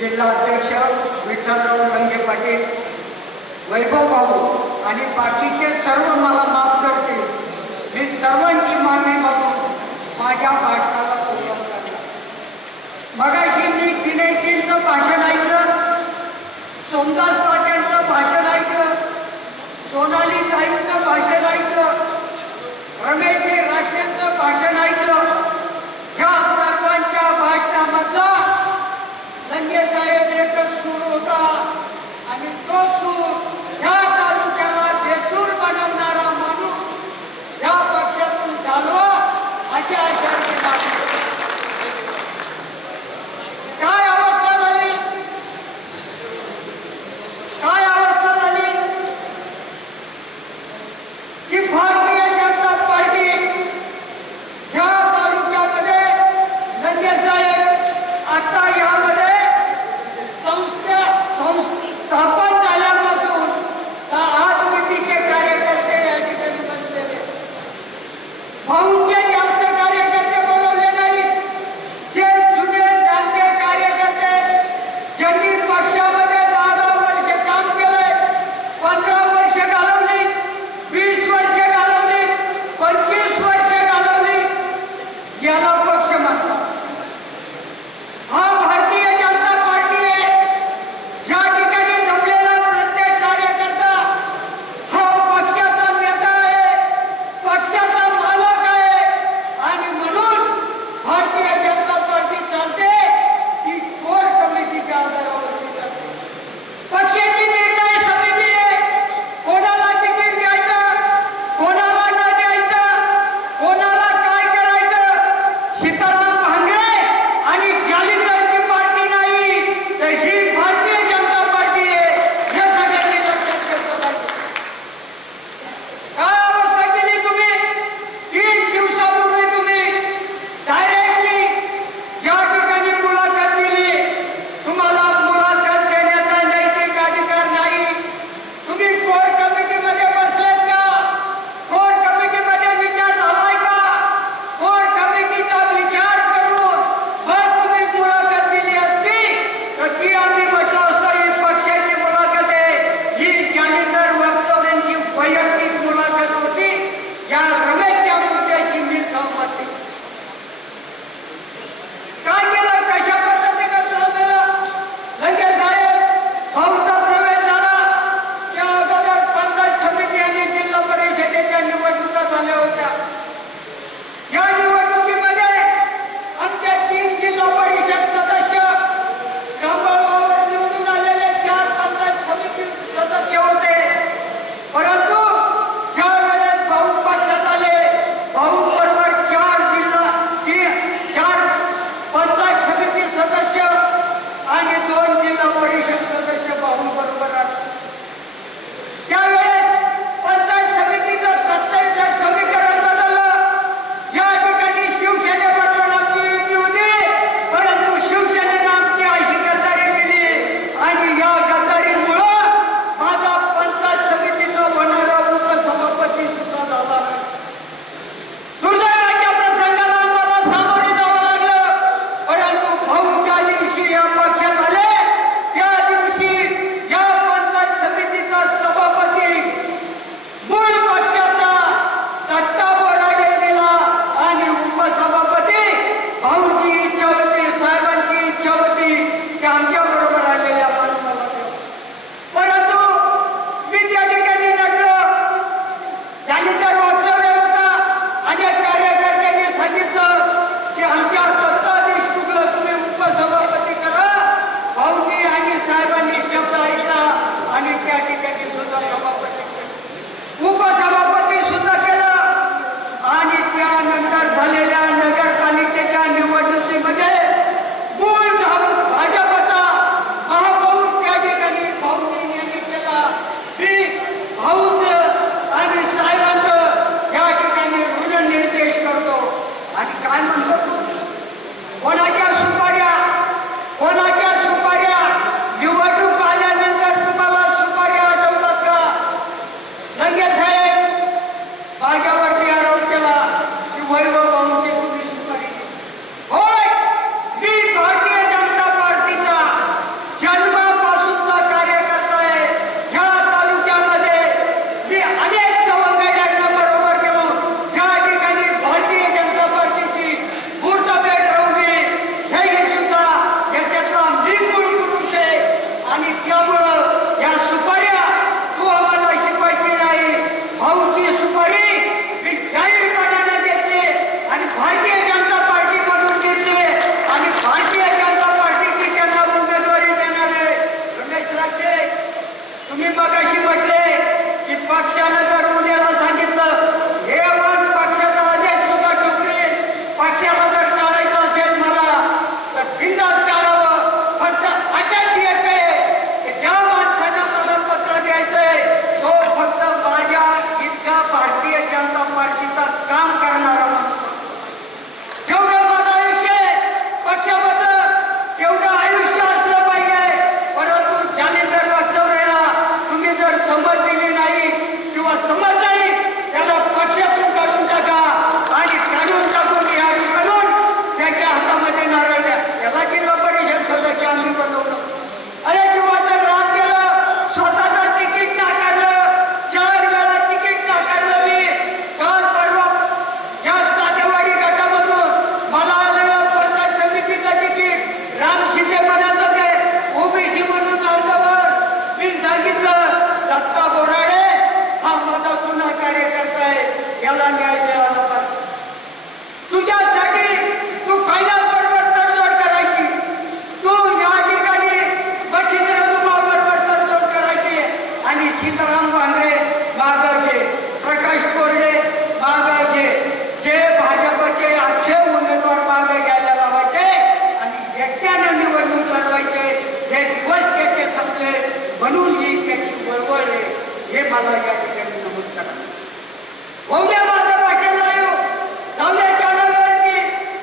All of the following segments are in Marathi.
जिल्हा अध्यक्ष विठ्ठलराव रंगे पाटील वैभव भाऊ आणि बाकीचे सर्व मला माफ करतील. मी सर्वांची मागणी मागून माझ्या भाषणाला सुरुवात करणार. मगाशी मी विनयजींचं भाषण ऐकलं सोमदास पाट्यांचं भाषण ऐकलं सोनाली Yes, I am.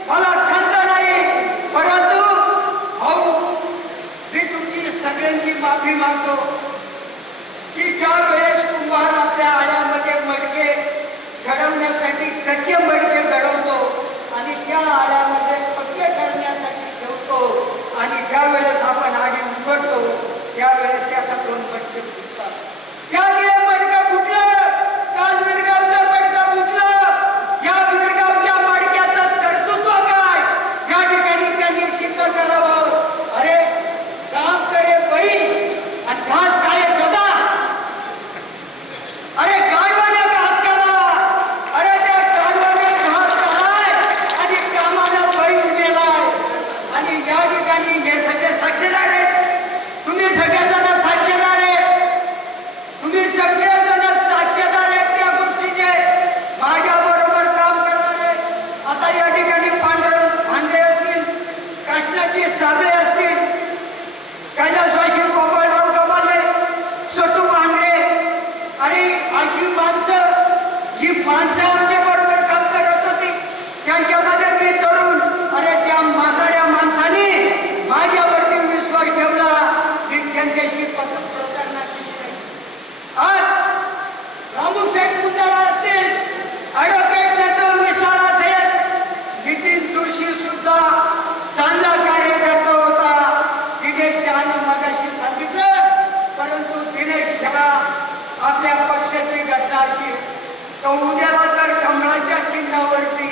मला नाही परंतु भाऊ मी तुमची सगळ्यांची माफी मागतो की ज्या वेळेस कुंभार आपल्या आळ्यामध्ये मडके घडवण्यासाठी कच्चे मडके घडवतो आणि त्या आळ्यामध्ये पक्के करण्यासाठी ठेवतो आणि ज्या वेळेस आपण आडी उघडतो त्यावेळेस आता दोन मडके फुटतात तर उद्याला जर कमळाच्या चिन्हावरती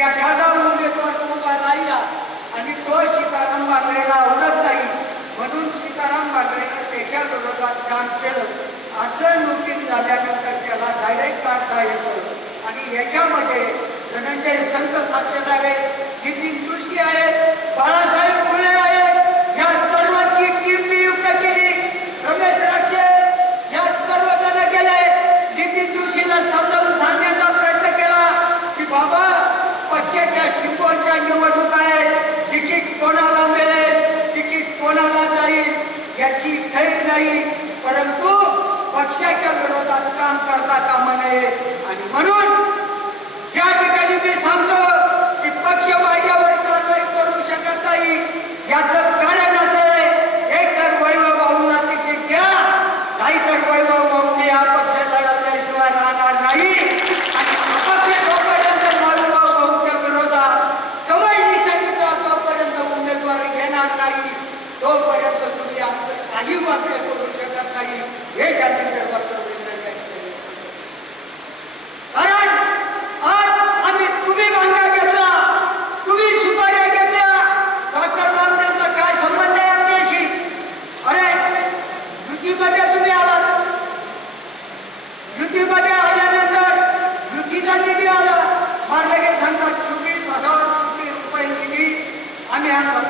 एखादा उमेदवार उभा राहिला आणि तो सीताराम बांगरेला आवडत नाही म्हणून सीताराम बांगरेनं त्याच्या विरोधात काम केलं. असं नोटीस झाल्यानंतर त्याला डायरेक्ट काढता येतो आणि याच्यामध्ये धनंजय संत साक्षीदार आहेत नितीन जोशी आहेत बाळासाहेब निवडणूक आहे. तिकीट कोणाला मिळेल तिकीट कोणाला जाईल याची खैर नाही. परंतु पक्षाच्या विरोधात काम करता कामा नये. आणि म्हणून या ठिकाणी मी सांगतो की पक्ष माझ्यावर कारवाई करू शकत नाही. याचं ആണ്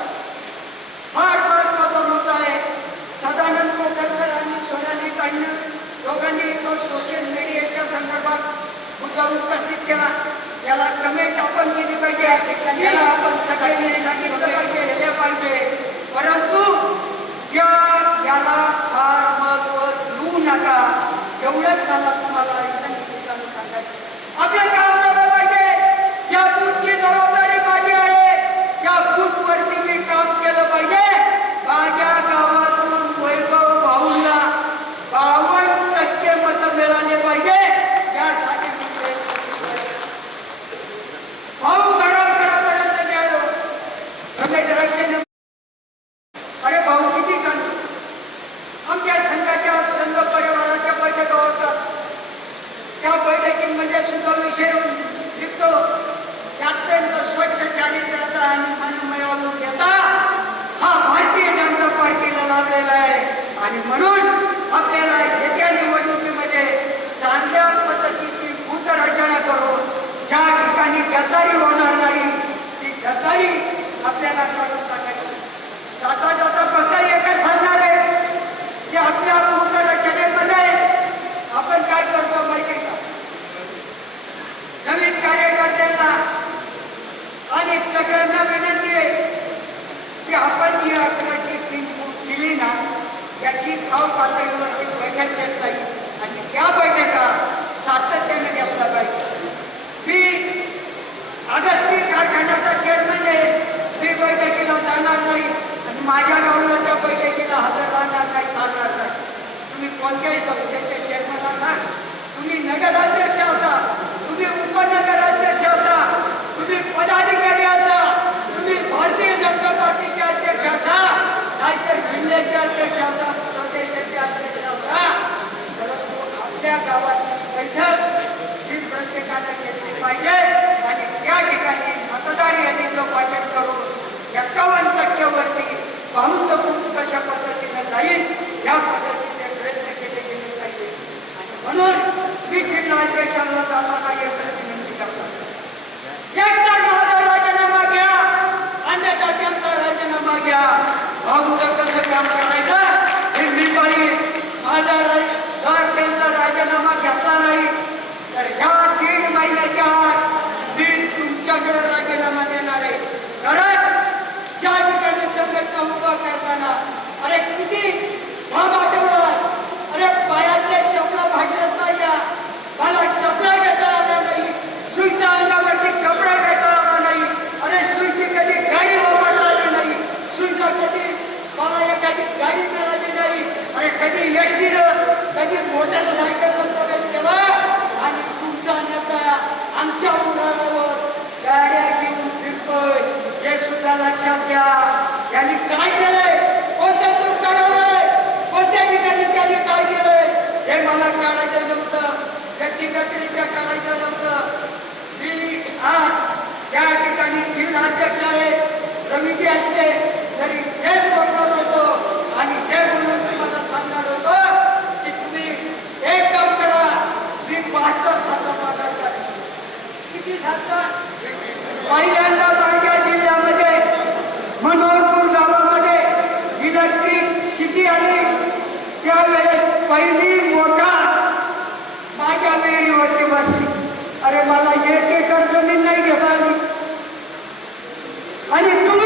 सोनाली दोघांनी तो सोशल मीडियाच्या संदर्भात मुद्दा उपस्थित केला. याला कमेंट आपण केली पाहिजे. याला आपण सगळ्यांनी सांगितलं पाहिजे पाहिजे. परंतु या याला फार महत्त्व देऊ नका. एवढंच मला तुम्हाला इथं निमित्तानं सांगायचं आपलं काम झालं पाहिजे या बूथची जबाबदारी माझी आहे या बूथवरती मी काम केलं पाहिजे माझ्या गावातून वैभव भाऊंना बावन्न टक्के मत मिळाले पाहिजे यासाठी मी प्रयत्न करतोय. भाऊ घराघरापर्यंत न्याय हो. रमेश रक्षण अरे भाऊ किती सांगतो आमच्या संघाच्या संघ परिवाराच्या बैठका होतात त्या बैठकीमध्ये सुद्धा विषय निघतो अत्यंत स्वच्छ चारित्र्याचा आणि मन मिळवून घेता हा भारतीय जनता पार्टीला लाभलेला आहे आणि म्हणून आपल्याला येत्या निवडणुकीमध्ये चांगल्या पद्धतीची भूत रचना करून ज्या ठिकाणी गद्दारी होणार नाही. ती गद्दारी आपल्याला काढून टाकायची. जाता जाता फक्त एकच सांगणार आहे की आपल्या भूत रचनेमध्ये आपण काय करतो माहिती का? नवीन कार्यकर्त्यांना आणि सगळ्यांना विनंती आहे की आपण ही अकराची टीम केली ना याची गाव पातळीवरती बैठक घेत नाही आणि त्या बैठका सातत्याने घेतल्या पाहिजे. मी अगस्ती कारखान्याचा चेअरमन आहे म्हणजे मी बैठकीला जाणार नाही. आणि माझ्या गावाच्या बैठकीला हजर राहणार नाही चालणार नाही. तुम्ही कोणत्याही संस्थेचे चेअरमन असा तुम्ही नगराध्यक्ष असा तुम्ही उपनगराध्यक्ष असा तुम्ही पदाधिकारी असा तुम्ही भारतीय जनता पार्टीचे अध्यक्ष असा नाहीतर जिल्ह्याचे अध्यक्ष असा प्रदेशाचे अध्यक्ष असा परंतु आपल्या गावातली बैठक ही प्रत्येकानं घेतली पाहिजे आणि त्या ठिकाणी मतदार यादीचं वाचन करून एक्कावन्न टक्क्यावरती बहुत्व कशा पद्धतीने जाईल या पद्धतीने प्रयत्न केले गेले पाहिजे आणि म्हणून मी जिल्हाध्यक्षांना जाताना एकच विनंती करतो एकतर माझा राजीनामा घ्या अन्यथा त्यांचा राजीनामा घ्या भाऊचं कसं काम करायचं हे मी पाहिजे माझा रा- जर त्यांचा राजीनामा घेतला नाही तर ह्या दीड महिन्याच्या आत मी तुमच्याकडे राजीनामा देणार आहे कारण ज्या ठिकाणी संघटना उभा करताना अरे किती भाग आठवलं अरे पायातल्या चपला भाजत नाही या. मला चपला घेता आला नाही सुईच्या अंगावरती कपडा घेता आला नाही अरे सुईची कधी गाडी वापरता आली नाही सुईचा कधी मला एखादी गाडी मिळाली नाही अरे कधी एसटीनं कधी मोटरसायकलनं प्रवेश केला आणि तुमचा नेता आमच्या उन्हाळ्यावर गाड्या घेऊन फिरतोय हे सुद्धा लक्षात घ्या त्यांनी काय केलंय कोणत्या दूर काढवलंय कोणत्या ठिकाणी त्यांनी काय केलंय हे मला काढायचं नव्हतं व्यक्तिगतरित्या करायचं नव्हतं मी आज त्या ठिकाणी जिल्हाध्यक्ष आहे रवीजी असते तरी तेच बोलणार होतो आणि ते बोलून तुम्हाला सांगणार होतो की तुम्ही एक काम करा मी बहात्तर सातचा पगार करेन. किती सातचा पहिल्यांदा माझ्या जिल्ह्यामध्ये मनोहरपूर गावामध्ये इलेक्ट्रिक सिटी आली त्यावेळेस पहिली मोठा माझ्या विहिरीवरती बसली अरे मला एक एकर जमीन नाही घेता आली आणि तुम्ही